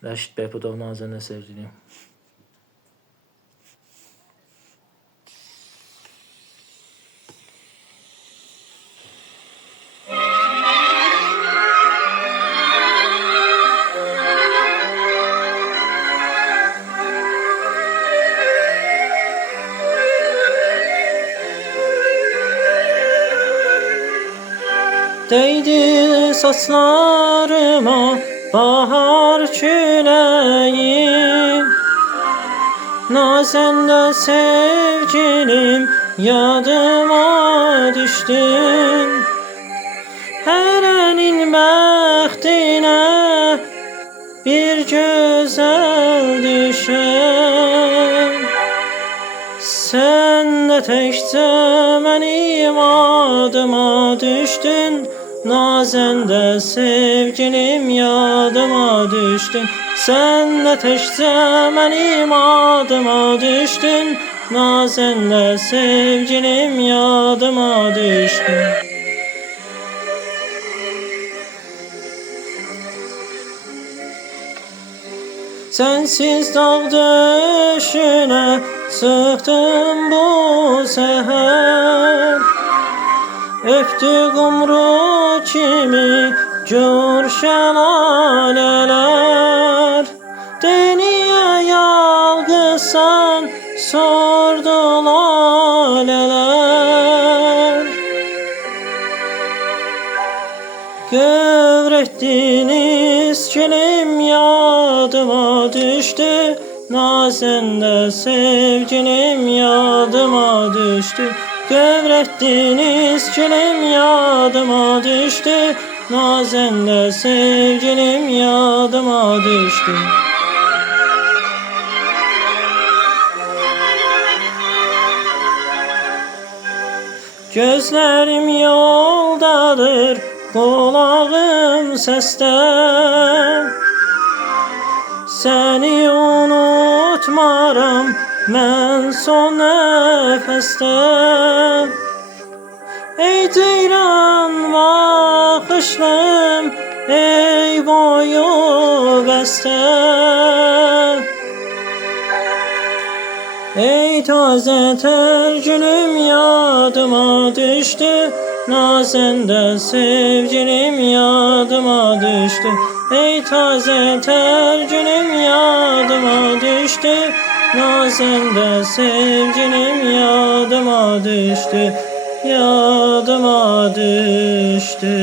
Rəşid Bəypudov, Nazəndə sevgilim. Değdi saçlarıma bahar küləyi, Nazəndə sevgilim yadıma düşdün. Hərənin bəxtinə bir gözəl düşən, sən də təkcə mənim adıma düşdün. Nazəndə sevgilim yadıma düşdün. Sən də təkcə mənim adıma düşdün. Nazəndə sevgilim yadıma düşdün. Sensiz dağ döşünə çıxdım bu səhər, öptü qumru kimi gör şəlalələr. Dünya yalqızsan sordu lalələr. Gövrətdiniz kilim yadıma düşdü. Nazəndə sevgilim yadıma düşdü. Gövrətdiniz kilim yadıma düşdü. Nazəndə sevgilim yadıma düşdü. Gözlərim yoldadır, qulağım səsdə. Səni unutmaram mən son nəfəsdə. Ey ceyran baxışlım, ey boyu bəstə. Ey tazə tər günüm yadıma düşdü. Nazəndə sevgilim yadıma düşdü. Ey tazə tər günüm yadıma düşdü. Nazəndə sevgilim yadıma düşdü. Yadıma düşdü.